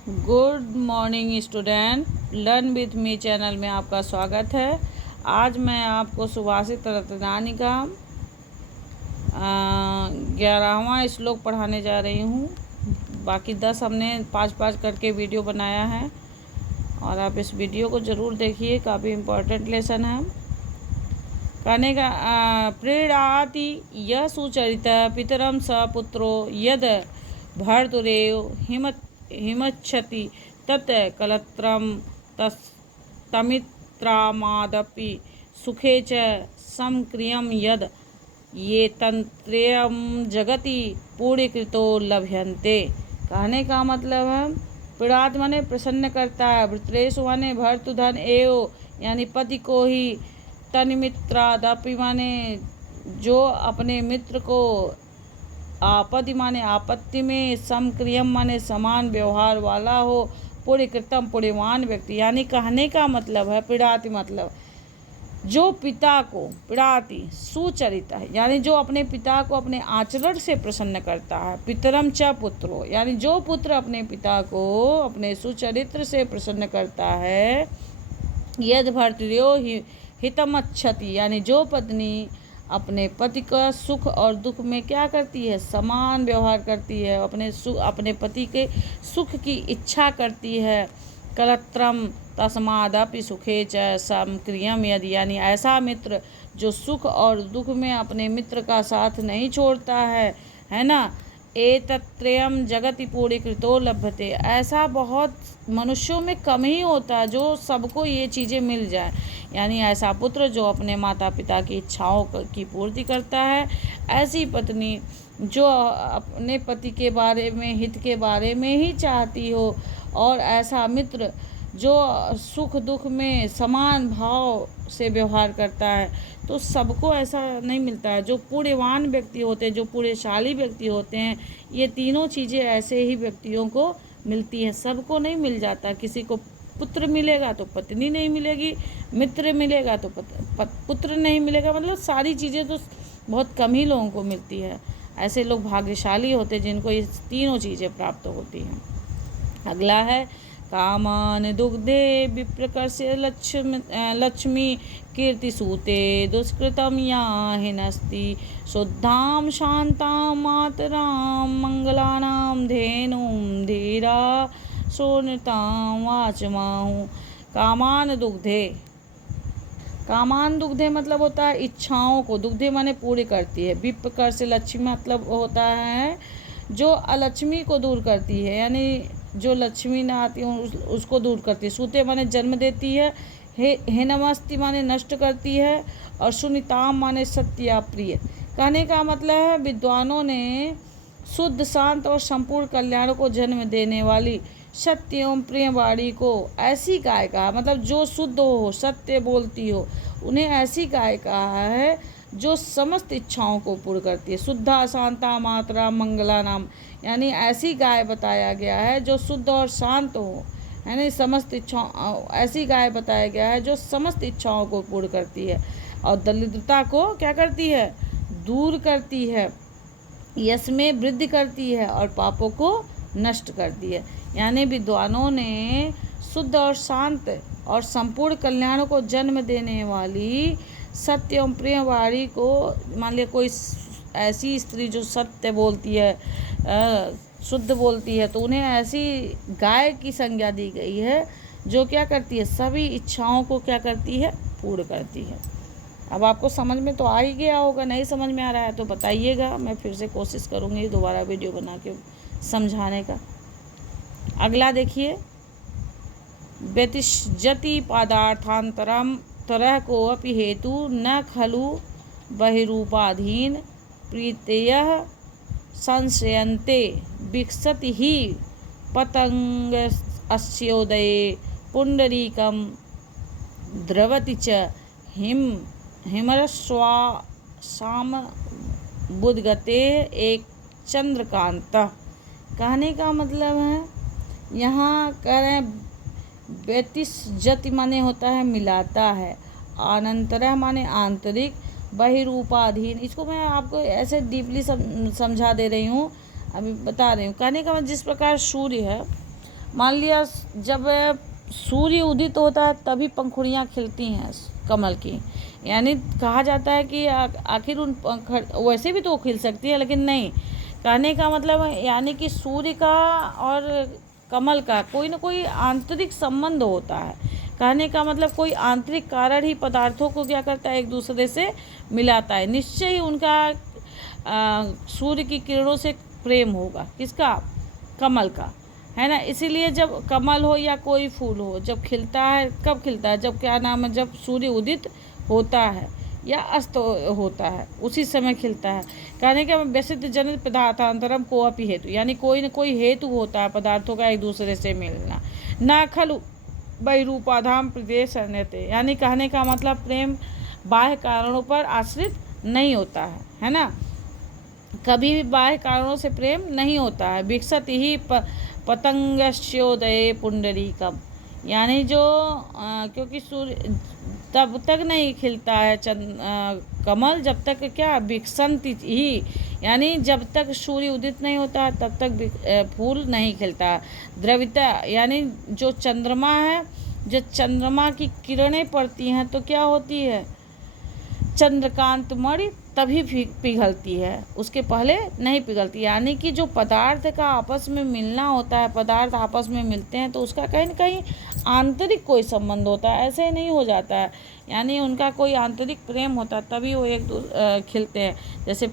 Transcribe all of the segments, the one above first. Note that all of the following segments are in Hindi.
Good morning student, learn with me channel में आपका स्वागत है। आज मैं आपको सुभाषित रत्नानी का 11वां श्लोक पढ़ाने जा रही हूँ। बाकी 10 हमने 5-5 करके वीडियो बनाया है और आप इस वीडियो को ज़रूर देखिए, काफ़ी इम्पोर्टेंट लेसन है। कहने का प्रीणाति यह सुचरित पितरम स पुत्रो यद भर्तुरेव हिमच्छति तत् कलत्रम तमित्रामादपि सुखे च समक्रियम यद ये तंत्र्यम जगति पूर्णकृतो लभ्यन्ते। कहने का मतलब है प्रीणात माने प्रसन्न करता है, वृत्रेश माने भर्तुधन एव यानी पति को ही, तन्मित्रादपि माने जो अपने मित्र को, आपत्ति माने आपत्ति में, समक्रियम माने समान व्यवहार वाला हो, पुण्यकृतम पुण्यवान व्यक्ति। यानी कहने का मतलब है प्रीणाति मतलब जो पिता को, प्रीणाति सुचरिता है यानी जो अपने पिता को अपने आचरण से प्रसन्न करता है। पितरम च पुत्रो यानी जो पुत्र अपने पिता को अपने सुचरित्र से प्रसन्न करता है। यद भर्तृयो हितमच्छति यानी जो पत्नी अपने पति का सुख और दुख में क्या करती है, समान व्यवहार करती है, अपने पति के सुख की इच्छा करती है। कलत्रम तस्मादपि सुखे च समक्रियम यदि यानी ऐसा मित्र जो सुख और दुख में अपने मित्र का साथ नहीं छोड़ता है ना। एतत्त्रयम् जगति पूर्णकृतो लभ्यते ऐसा बहुत मनुष्यों में कम ही होता है जो सबको ये चीज़ें मिल जाए। यानी ऐसा पुत्र जो अपने माता पिता की इच्छाओं की पूर्ति करता है, ऐसी पत्नी जो अपने पति के बारे में, हित के बारे में ही चाहती हो, और ऐसा मित्र जो सुख दुख में समान भाव से व्यवहार करता है। तो सबको ऐसा नहीं मिलता है। जो पुण्यवान व्यक्ति होते हैं, जो पुण्यशाली व्यक्ति होते हैं, ये तीनों चीज़ें ऐसे ही व्यक्तियों को मिलती हैं। सबको नहीं मिल जाता। किसी को पुत्र मिलेगा तो पत्नी नहीं मिलेगी, मित्र मिलेगा तो पुत्र नहीं मिलेगा, मतलब सारी चीज़ें तो बहुत कम ही लोगों को मिलती है। ऐसे लोग भाग्यशाली होते हैं जिनको ये तीनों चीज़ें प्राप्त होती हैं। अगला है कामान दुग्धे विप्रकर्ष्य लक्ष्मी कीर्तिसूते दुष्कृतम याहिनस्ति शुद्धां शांतां मातरां मंगलानां धेनुं धीरा सोनतां वाचमाहु। कामान दुग्धे, कामान दुग्धे मतलब होता है इच्छाओं को, दुग्धे माने पूरी करती है। विप्रकर्ष्य लक्ष्मी मतलब होता है जो अलक्ष्मी को दूर करती है, यानी जो लक्ष्मी ना आती है उसको दूर करती है। सूते माने जन्म देती है, हेनमस्ति माने नष्ट करती है, और सुनिताम माने सत्य या प्रिय। कहने का मतलब है विद्वानों ने शुद्ध शांत और संपूर्ण कल्याण को जन्म देने वाली सत्य एवं प्रिय वाणी को ऐसी गाय कहा, मतलब जो शुद्ध हो, सत्य बोलती हो, उन्हें ऐसी गाय कहा है जो समस्त इच्छाओं को पूर्ण करती है। शुद्धा शांता मात्रा मंगला नाम यानी ऐसी गाय बताया गया है जो शुद्ध और शांत हो, यानी समस्त इच्छाओं, ऐसी गाय बताया गया है जो समस्त इच्छाओं को पूर्ण करती है और दरिद्रता को क्या करती है, दूर करती है, यश में वृद्धि करती है और पापों को नष्ट करती है। यानी विद्वानों ने शुद्ध और शांत और संपूर्ण कल्याण को जन्म देने वाली सत्य एवं प्रिय वाणी को, मान लिया कोई ऐसी स्त्री जो सत्य बोलती है, शुद्ध बोलती है, तो उन्हें ऐसी गाय की संज्ञा दी गई है जो क्या करती है, सभी इच्छाओं को क्या करती है, पूर्ण करती है। अब आपको समझ में तो आ ही गया होगा, नहीं समझ में आ रहा है तो बताइएगा, मैं फिर से कोशिश करूँगी दोबारा वीडियो बना के समझाने का। अगला देखिए, व्यतिष्यति पदार्थांतरम तरह को अपि हेतु न खलु बहिरूपाधीन प्रीतयः संश्रयन्ते विकसति ही पतंग अस्योदये पुंडरीकम द्रवति च हिमरस्वा शाम बुधगते एक चंद्रकांत। कहने का मतलब है यहाँ कह रहे हैं व्यतिष्यति माने होता है मिलाता है, अनंतरः माने आंतरिक, बहिरूपाधीन। इसको मैं आपको ऐसे डीपली समझा दे रही हूँ, अभी बता रही हूँ। कहने का मतलब जिस प्रकार सूर्य है मान लिया जब सूर्य उदित होता है तभी पंखुड़ियाँ खिलती हैं कमल की, यानी कहा जाता है कि आखिर उन वैसे भी तो खिल सकती है, लेकिन नहीं, कहने का मतलब है यानी कि सूर्य का और कमल का कोई ना कोई आंतरिक संबंध होता है। कहने का मतलब कोई आंतरिक कारण ही पदार्थों को क्या करता है, एक दूसरे से मिलाता है। निश्चय ही उनका सूर्य की किरणों से प्रेम होगा, किसका, कमल का, है ना। इसीलिए जब कमल हो या कोई फूल हो, जब खिलता है, कब खिलता है, जब क्या नाम है, जब सूर्य उदित होता है या अस्त होता है, उसी समय खिलता है। कहने का व्यसित जनित पदार्थांतरम को अपि हेतु, यानी कोई न कोई हेतु होता है पदार्थों का एक दूसरे से मिलना। न खलु बहिरूपाधाम प्रदेश अन्यते, यानी कहने का मतलब प्रेम बाह्य कारणों पर आश्रित नहीं होता है ना। कभी भी बाह्य कारणों से प्रेम नहीं होता है। विकसत ही पतंगस्योदय पुंडरीकम, यानी जो क्योंकि सूर्य तब तक नहीं खिलता है कमल जब तक क्या, विकसंति ही, यानी जब तक सूर्य उदित नहीं होता है तब तक फूल नहीं खिलता। द्रविता, यानी जो चंद्रमा है, जब चंद्रमा की किरणें पड़ती हैं तो क्या होती है, चंद्रकांत मणि तभी पिघलती है, उसके पहले नहीं पिघलती। यानी कि जो पदार्थ का आपस में मिलना होता है, पदार्थ आपस में मिलते हैं तो उसका कहीं न कहीं आंतरिक कोई संबंध होता है, ऐसे नहीं हो जाता है। यानी उनका कोई आंतरिक प्रेम होता है तभी वो एक खिलते हैं। जैसे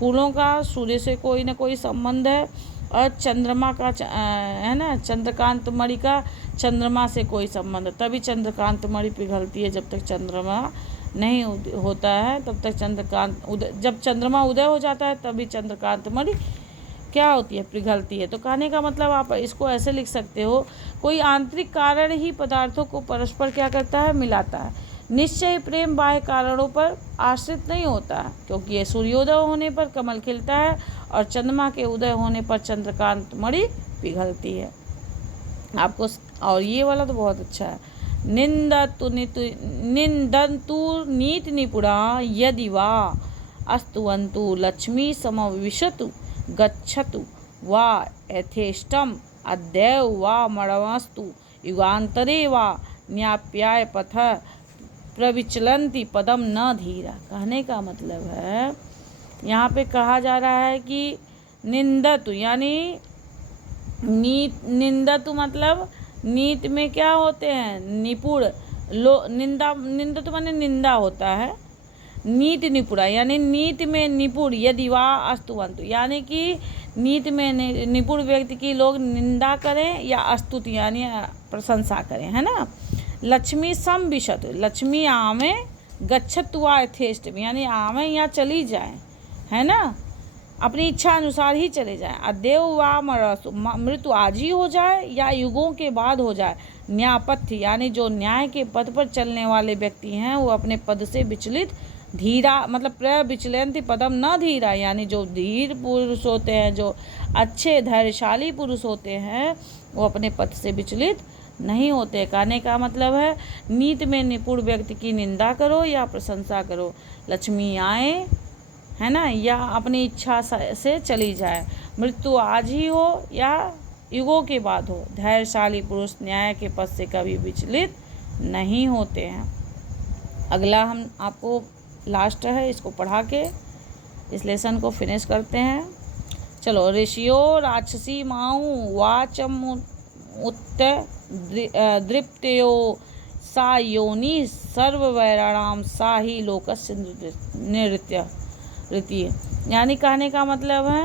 फूलों का सूर्य से कोई ना कोई संबंध है, और चंद्रमा का है ना, चंद्रकांत मणि का चंद्रमा से कोई संबंध, तभी चंद्रकांत मणि पिघलती है। जब तक चंद्रमा नहीं होता है तब तक चंद्रकांत उदय, जब चंद्रमा उदय हो जाता है तभी चंद्रकांत मणि क्या होती है, पिघलती है। तो कहने का मतलब आप इसको ऐसे लिख सकते हो, कोई आंतरिक कारण ही पदार्थों को परस्पर क्या करता है, मिलाता है। निश्चय प्रेम बाह्य कारणों पर आश्रित नहीं होता है, क्योंकि ये सूर्योदय होने पर कमल खिलता है और चंद्रमा के उदय होने पर चंद्रकांत मणि पिघलती है। आपको, और ये वाला तो बहुत अच्छा है, निंदतु नीति निपुणा यदि वा अस्तुवन्तु लक्ष्मी समविशतु गच्छतु वा यथेष्टम अद्यैव वा मणवस्तु युगांतरे वा न्याप्याय पथ प्रविचलन्ति पदम न धीरा। कहने का मतलब है यहाँ पे कहा जा रहा है कि निंदतु, यानी निंदतु मतलब नीति में क्या होते हैं, निपुण निंदतु माने निंदा होता है, नीति निपुणा यानी नीति में निपुण, यदि वा अस्तुवन्तु, यानी कि नीति में निपुण व्यक्ति की लोग निंदा करें या स्तुति यानी प्रशंसा करें, है ना। लक्ष्मी समविशत, लक्ष्मी आमे गच्छतु वा यथेष्टम, यानी आमे या चली जाए, है ना, अपनी इच्छा अनुसार ही चले जाएं। अदेव वा मृत्यु आज ही हो जाए या युगों के बाद हो जाए। न्यायपथ्य, यानी जो न्याय के पद पर चलने वाले व्यक्ति हैं वो अपने पद से विचलित, धीरा मतलब प्रविचलन्ति पदम न धीरा, यानी जो धीर पुरुष होते हैं, जो अच्छे धैर्यशाली पुरुष होते हैं, वो अपने पद से विचलित नहीं होते। कहने का मतलब है नीति में निपुण व्यक्ति की निंदा करो या प्रशंसा करो, लक्ष्मी आए, है ना, या अपनी इच्छा से चली जाए, मृत्यु आज ही हो या युगों के बाद हो, धैर्यशाली पुरुष न्याय के पद से कभी विचलित नहीं होते हैं। अगला हम आपको लास्ट है, इसको पढ़ा के इस लेसन को फिनिश करते हैं। चलो, ऋषियो राक्षसी माऊ वाचम उत्त दृप्तयो सा योनि सर्ववैराणाम सा ही लोकस्य नृत्य, यानी कहने का मतलब है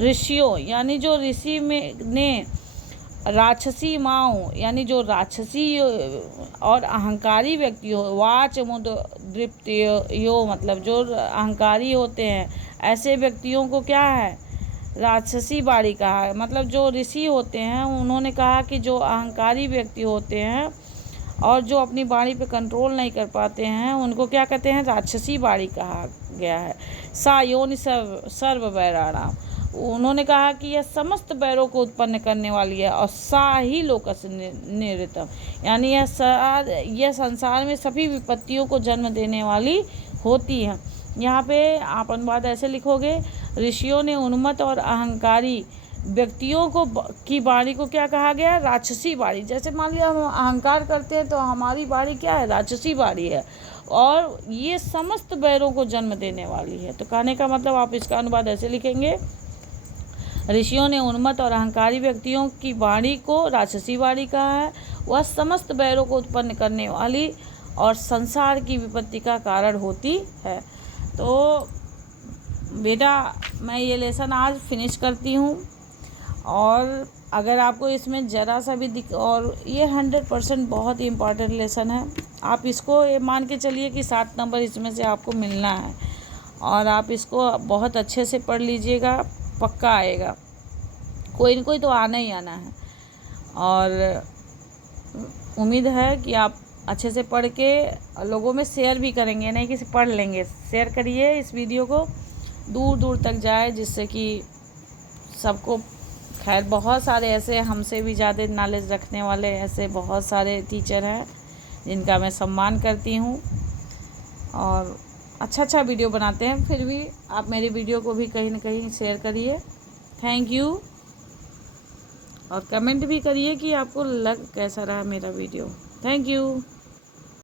ऋषियों, यानी जो ऋषि में ने राक्षसी माओ, यानी जो राक्षसी और अहंकारी व्यक्ति हो, वाच मुद दृप्तियो मतलब जो अहंकारी होते हैं, ऐसे व्यक्तियों को क्या है, राक्षसी बाड़ी कहा है। मतलब जो ऋषि होते हैं उन्होंने कहा कि जो अहंकारी व्यक्ति होते हैं और जो अपनी वाणी पे कंट्रोल नहीं कर पाते हैं उनको क्या कहते हैं, राक्षसी बाड़ी कहा गया है। सा योनि सर्व वैराणाम, उन्होंने कहा कि यह समस्त बैरों को उत्पन्न करने वाली है, और सा ही लोकस्य निरृतम, यानी यह संसार में सभी विपत्तियों को जन्म देने वाली होती है। यहाँ पे आप अनुवाद ऐसे लिखोगे, ऋषियों ने उन्मत्त और अहंकारी व्यक्तियों को की वाणी को क्या कहा गया? राक्षसी वाणी। जैसे मान लिया हम अहंकार करते हैं तो हमारी वाणी क्या है? राक्षसी वाणी है, और ये समस्त बैरों को जन्म देने वाली है। तो कहने का मतलब आप इसका अनुवाद ऐसे लिखेंगे, ऋषियों ने उन्मत्त और अहंकारी व्यक्तियों की वाणी को राक्षसी वाणी कहा है। वह समस्त बैरों को उत्पन्न करने वाली और संसार की विपत्ति का कारण होती है। तो बेटा मैं ये लेसन आज फिनिश करती हूँ, और अगर आपको इसमें ज़रा सा भी और ये 100% बहुत ही इम्पॉर्टेंट लेसन है। आप इसको ये मान के चलिए कि 7 नंबर इसमें से आपको मिलना है, और आप इसको बहुत अच्छे से पढ़ लीजिएगा, पक्का आएगा। कोई न कोई तो आना ही आना है, और उम्मीद है कि आप अच्छे से पढ़ के लोगों में शेयर भी करेंगे, नहीं कि पढ़ लेंगे। शेयर करिए इस वीडियो को, दूर दूर तक जाए, जिससे कि सबको, खैर बहुत सारे ऐसे हमसे भी ज़्यादा नॉलेज रखने वाले ऐसे बहुत सारे टीचर हैं जिनका मैं सम्मान करती हूँ, और अच्छा वीडियो बनाते हैं। फिर भी आप मेरी वीडियो को भी कहीं ना कहीं शेयर करिए। थैंक यू, और कमेंट भी करिए कि आपको लग कैसा रहा मेरा वीडियो। Thank you.